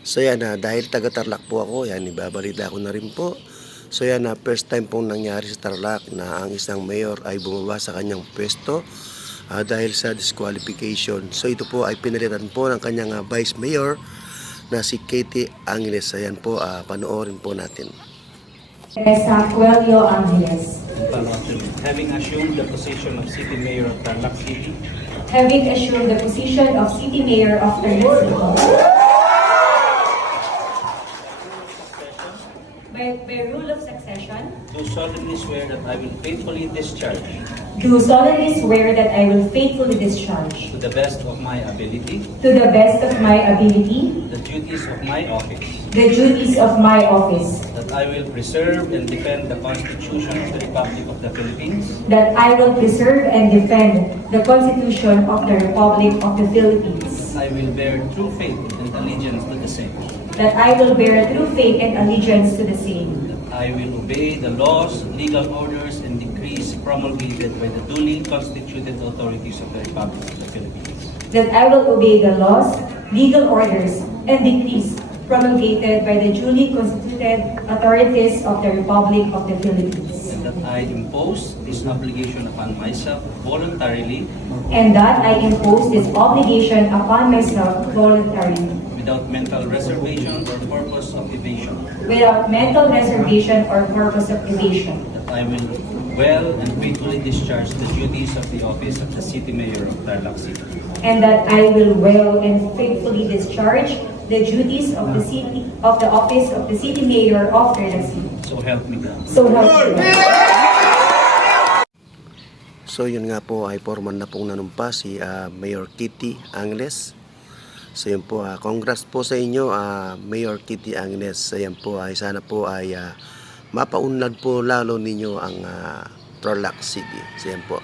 So yan dahil taga Tarlac po ako, yan ibabalita ko na rin po. So yan first time pong nangyari sa Tarlac na ang isang mayor ay bumaba sa kanyang pwesto dahil sa disqualification. So ito po ay pinalitan po ng kanyang vice mayor na si Katie Angeles. Ayan po, panoorin po natin. Teresa Coelho Angeles. Having assumed the position of City Mayor of Tarlac City, Having assumed the position of City Mayor of Tarlac City, by rule of succession, do solemnly swear that I will faithfully discharge, do solemnly swear that I will faithfully discharge, to the best of my ability, to the best of my ability, the duties of my office, the duties of my office, that I will preserve and defend the Constitution of the Republic of the Philippines, that I will preserve and defend the Constitution of the Republic of the Philippines, I will bear true faith and allegiance to the same, that I will bear true faith and allegiance to the same, I will obey the laws, legal orders, and decrees promulgated by the duly constituted authorities of the Republic of the Philippines, that I will obey the laws, legal orders, and decrees promulgated by the duly constituted authorities of the Republic of the Philippines, and that I impose this obligation upon myself voluntarily, and that I impose this obligation upon myself voluntarily, without mental reservation or purpose of evasion, without mental reservation or purpose of evasion, that I will well and faithfully discharge the duties of the office of the City Mayor of Tarlac City. and that I will well and faithfully discharge the duties of the office of the City Mayor of Tarlac City. So help me God. So help me God. So yun nga po ay formal na pong nanumpa si Mayor Katie Angeles. So yun po, congrats po sa inyo Mayor Katie Angeles. Ayan po ay sana po ay mapaunlad po lalo ninyo ang Tarlac City. So yan po.